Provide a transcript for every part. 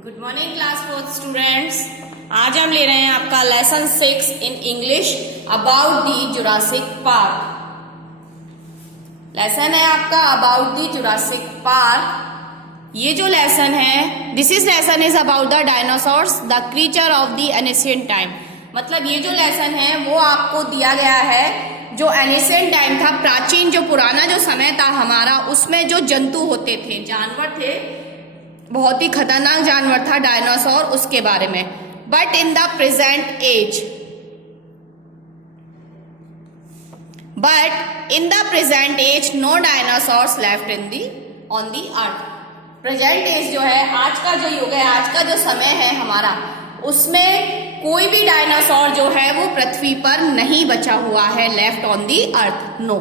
Good morning class 4 students. आज हम ले रहे हैं आपका lesson 6 in English about the Jurassic park. Lesson है आपका अबाउट दी जुरासिक पार्क। ये जो लेसन है, this is lesson is about the dinosaurs the creature of the ancient time. मतलब ये जो लेसन है वो आपको दिया गया है जो एनिशियंट टाइम था, प्राचीन जो पुराना जो समय था हमारा, उसमें जो जंतु होते थे, जानवर थे, बहुत ही खतरनाक जानवर था डायनासोर, उसके बारे में। But in the present age no dinosaurs left in the on the earth. Present age जो है, आज का जो युग है, आज का जो समय है हमारा, उसमें कोई भी डायनासोर जो है वो पृथ्वी पर नहीं बचा हुआ है, left on the earth, no.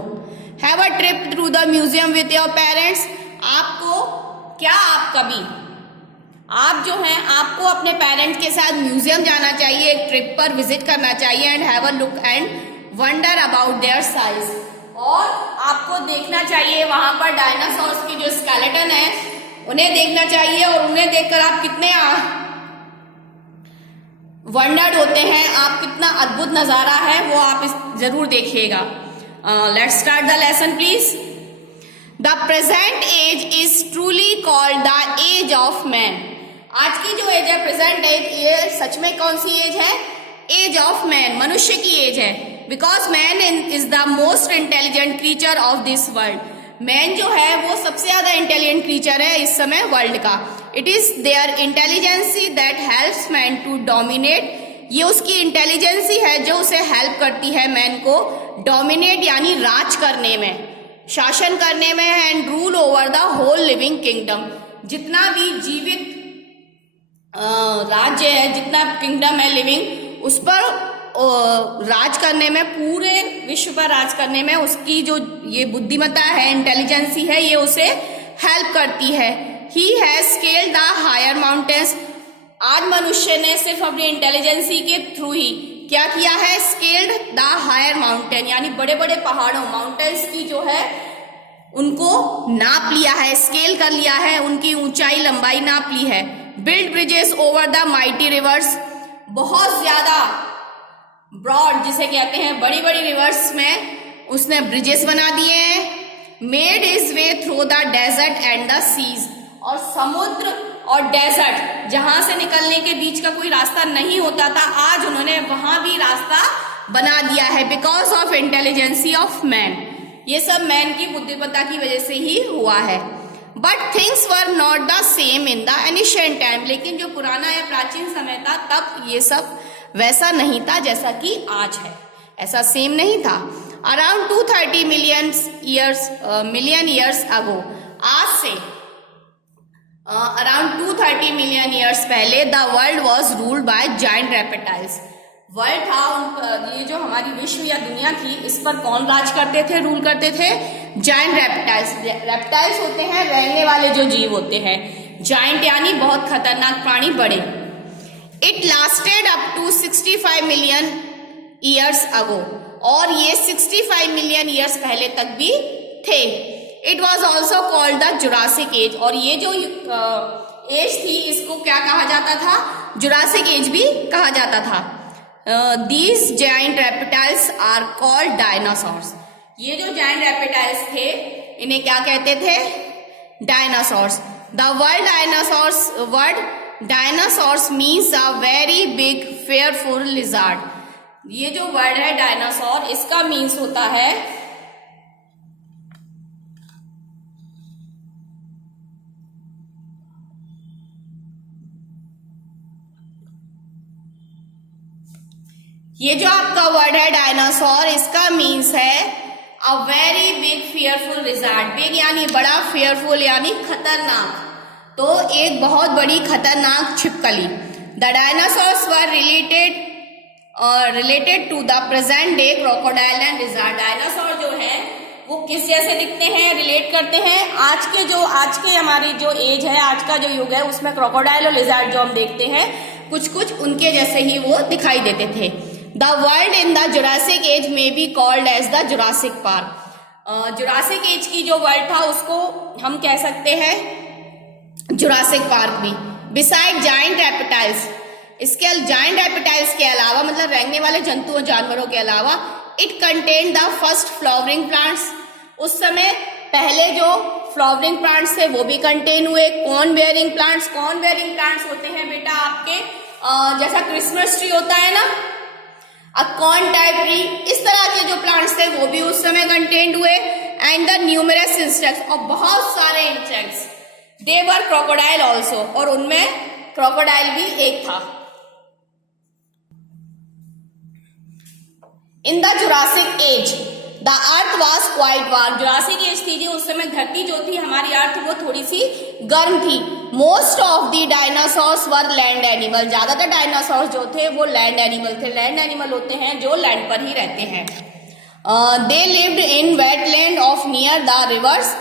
Have a trip through the museum with your parents. आपको क्या आप जो हैं आपको अपने पेरेंट्स के साथ म्यूजियम जाना चाहिए, एक ट्रिप पर विजिट करना चाहिए, and have a look and wonder about their size. और आपको देखना चाहिए वहां पर डायनासोर्स की जो स्केलेटन है उन्हें देखना चाहिए, और उन्हें देखकर आप कितने वंडर्ड होते हैं, आप कितना अद्भुत नजारा है वो आप जरूर देखिएगा। Let's start the lesson please. The present age is truly called the age of man. आज की जो एज है, प्रेजेंट एज, ये सच में कौन सी एज है? एज ऑफ मैन, मनुष्य की एज है। Because man is the most intelligent creature of this world. Man जो है वो सबसे ज्यादा इंटेलिजेंट क्रीचर है इस समय वर्ल्ड का। It is their intelligency that helps man to dominate. ये उसकी इंटेलिजेंसी है जो उसे हेल्प करती है मैन को डोमिनेट यानी राज करने में, शासन करने में, and rule over the whole living kingdom. जितना भी जीवित राज्य है, जितना किंगडम है लिविंग, उस पर राज करने में, पूरे विश्व पर राज करने में उसकी जो ये बुद्धिमत्ता है, इंटेलिजेंसी है, ये उसे हेल्प करती है। He has scaled the higher mountains. आज मनुष्य ने सिर्फ अपनी इंटेलिजेंसी के थ्रू ही क्या किया है? स्केल्ड द हायर माउंटेन, यानी बड़े बड़े पहाड़ों, माउंटेन्स की जो है उनको नाप लिया है, स्केल कर लिया है, उनकी ऊंचाई लंबाई नाप ली है। Build bridges over the mighty reverse. बहुत ज्यादा ब्रॉड जिसे कहते हैं, बड़ी बड़ी रिवर्स में उसने ब्रिजेस बना दिए हैं। Made his way through the desert and the seas. और समुद्र और डेजर्ट, जहां से निकलने के बीच का कोई रास्ता नहीं होता था, आज उन्होंने वहां भी रास्ता बना दिया है, because of intelligency of man. ये सब मैन की बुद्धिमत्ता की वजह से ही हुआ है। But things were not the same in the ancient time. लेकिन जो पुराना या प्राचीन समय था तब ये सब वैसा नहीं था जैसा कि आज है, ऐसा सेम नहीं था। अराउंड 230 मिलियन ईयर्स अगो, आज से अराउंड 230 मिलियन ईयर्स पहले, the world was ruled by giant reptiles. World था, ये जो हमारी विश्व या दुनिया थी, इस पर कौन राज करते थे, रूल करते थे? Giant reptiles. रेप्टाइल्स होते हैं रेंगने वाले जो जीव होते हैं, जायंट यानी बहुत खतरनाक प्राणी, बड़े। It lasted up to 65 million years ago, और ये 65 मिलियन ईयर्स पहले तक भी थे। It was also called the Jurassic age. और ये जो एज थी इसको क्या कहा जाता था? जुरासिक एज भी कहा जाता था। These giant reptiles are called dinosaurs. ये जो giant reptiles थे इन्हें क्या कहते थे? Dinosaurs. The word dinosaurs means a very big fearful lizard. ये जो वर्ड है डायनासोर, इसका मीन्स होता है ये जो आपका वर्ड है डायनासोर, इसका मीन्स है a very big fearful lizard. Big यानी बड़ा, फियरफुल यानी खतरनाक, तो एक बहुत बड़ी खतरनाक छिपकली। The dinosaurs were related to the present day crocodile and lizard. Dinosaur जो है वो किस जैसे दिखते हैं, रिलेट करते हैं आज के हमारी जो एज है, आज का जो युग है, उसमें क्रोकोडाइल और लिज़ार्ड जो हम देखते हैं, कुछ कुछ उनके जैसे ही वो दिखाई देते थे। The world in the Jurassic age may be called as the Jurassic Park. Jurassic age की जो वर्ल्ड था उसको हम कह सकते हैं जुरासिक पार्क भी। बिसाइड जाइंट रेप्टाइल्स, इसके जाइंट रेप्टाइल्स के अलावा मतलब रेंगने वाले जंतुओं जानवरों के अलावा it contain the first flowering plants, उस समय पहले जो फ्लावरिंग प्लांट्स थे वो भी कंटेन हुए। Corn bearing plants, corn bearing plants होते हैं बेटा आपके जैसा क्रिसमस ट्री होता है ना, अ कॉर्न टाइप ट्री, इस तरह के जो प्लांट्स थे वो भी उस समय कंटेन्ड हुए। एंड द न्यूमरस इंसेक्ट्स, और बहुत सारे insects, they were crocodile also, और उनमें क्रोकोडाइल भी एक था। In the Jurassic age the earth was quite warm, Jurassic age थी जो उस समय धरती जो थी हमारी अर्थ वो थोड़ी सी गर्म थी। Most of the dinosaurs were land animal, ज्यादातर डायनासोर्स जो थे वो लैंड एनिमल थे। लैंड एनिमल होते हैं जो लैंड पर ही रहते हैं। They lived in wetland of near the reverse,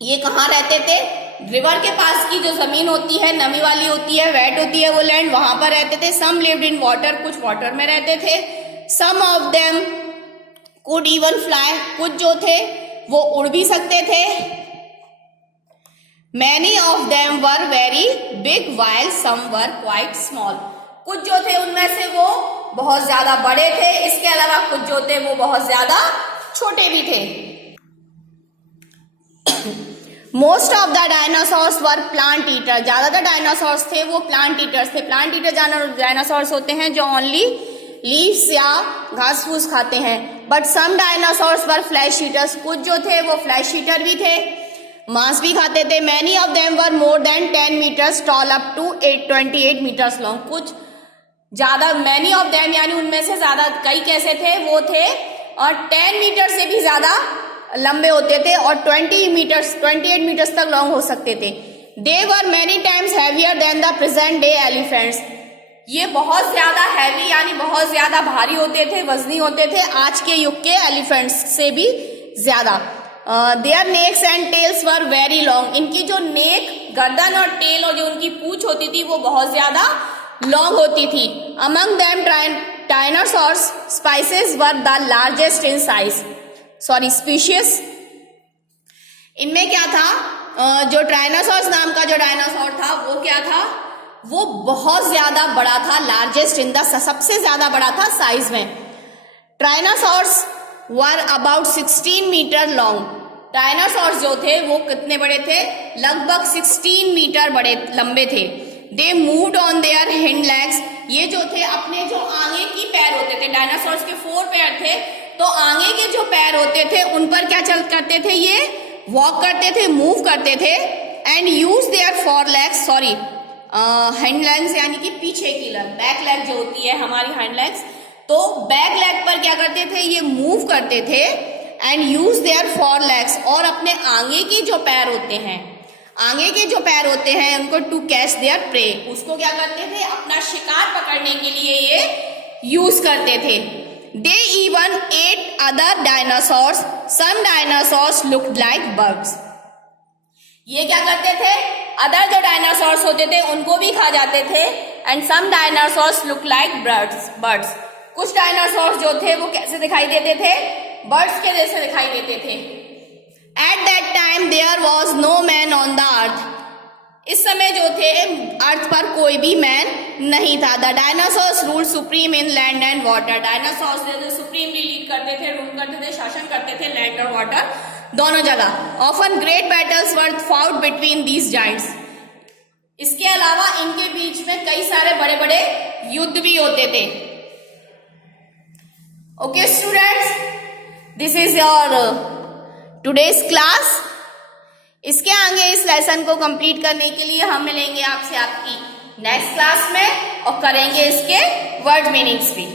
ये कहाँ रहते थे? रिवर के पास की जो जमीन होती है, नमी वाली होती है, वेट होती है वो लैंड, वहां पर रहते थे। सम लिव्ड इन वाटर, कुछ वाटर में रहते थे। Some of them could even fly, कुछ जो थे वो उड़ भी सकते थे। Many of them were very big while some were quite small, कुछ जो थे उनमें से वो बहुत ज्यादा बड़े थे, इसके अलावा कुछ जो थे वो बहुत ज्यादा छोटे भी थे। Most of the dinosaurs were plant eater, ज्यादातर डायनासोर्स थे वो प्लांट ईटर्स थे। प्लांट ईटर डायनासोर्स होते हैं जो ओनली लीव्स या घास फूस खाते हैं। But some dinosaurs were flesh eaters, कुछ जो थे वो फ्लैश ईटर भी थे, मांस भी खाते थे। Many of them were more than 10 meters tall up to 28 meters long, कुछ ज्यादा, मैनी ऑफ देम यानी उनमें से ज्यादा, कई कैसे थे वो थे और 10 मीटर से भी ज्यादा लंबे होते थे और 28 मीटर्स तक लॉन्ग हो सकते थे। They were many times heavier than the present day elephants, ये बहुत ज्यादा हैवी यानी बहुत ज्यादा भारी होते थे, वजनी होते थे आज के युग के एलिफेंट्स से भी ज्यादा। Their necks and tails were very long, इनकी जो नेक, गर्दन और टेल और जो उनकी पूंछ होती थी वो बहुत ज्यादा लॉन्ग होती थी। Among them dinosaurs spices were the largest in size, sorry species. इनमें क्या था, जो ट्राइनासोर्स नाम का जो डायनासोर था वो क्या था, वो बहुत ज्यादा बड़ा था, लार्जेस्ट इन द, सबसे ज्यादा बड़ा था साइज में। ट्राइनासोर्स were about 16 metre long, dinosaurs जो थे वो कितने बड़े थे, लगभग 16 मीटर बड़े लंबे थे। They moved on their hind legs, ये जो थे अपने जो आगे की पैर होते थे, डायनासोर्स के 4 पैर थे, तो आगे के जो पैर होते थे उन पर क्या करते थे, ये वॉक करते थे, मूव करते थे। And use their for legs, sorry hand legs यानी कि पीछे की लेग, बैक लेग जो होती है हमारी हैंड लेग्स, तो बैक लेग पर क्या करते थे, ये मूव करते थे। And use their for legs, और अपने आगे के जो पैर होते हैं, आगे के जो पैर होते हैं उनको टू कैच देयर प्रे, उसको क्या करते थे, अपना शिकार पकड़ने के लिए ये यूज करते थे। They even ate other dinosaurs, some dinosaurs looked like birds, ये क्या करते थे, अदर जो डायनासोर्स होते थे उनको भी खा जाते थे। And some dinosaurs look like birds, कुछ डायनासोर्स जो थे वो कैसे दिखाई देते थे, बर्ड्स के जैसे दिखाई देते थे। At that time there was no man on the earth, इस समय जो थे अर्थ पर कोई भी मैन नहीं था। The dinosaurs rule supreme in land and water, dinosaurs जो सुप्रीमली लीड करते थे, रूल करते थे, शासन करते थे लैंड और वाटर दोनों जगह। Often great battles were fought between these Giants, इसके अलावा इनके बीच में कई सारे बड़े बड़े युद्ध भी होते थे। Okay students, this is your today's class. इसके आगे इस लेसन को कंप्लीट करने के लिए हम मिलेंगे आपसे आपकी नेक्स्ट क्लास में और करेंगे इसके वर्ड मीनिंग्स भी।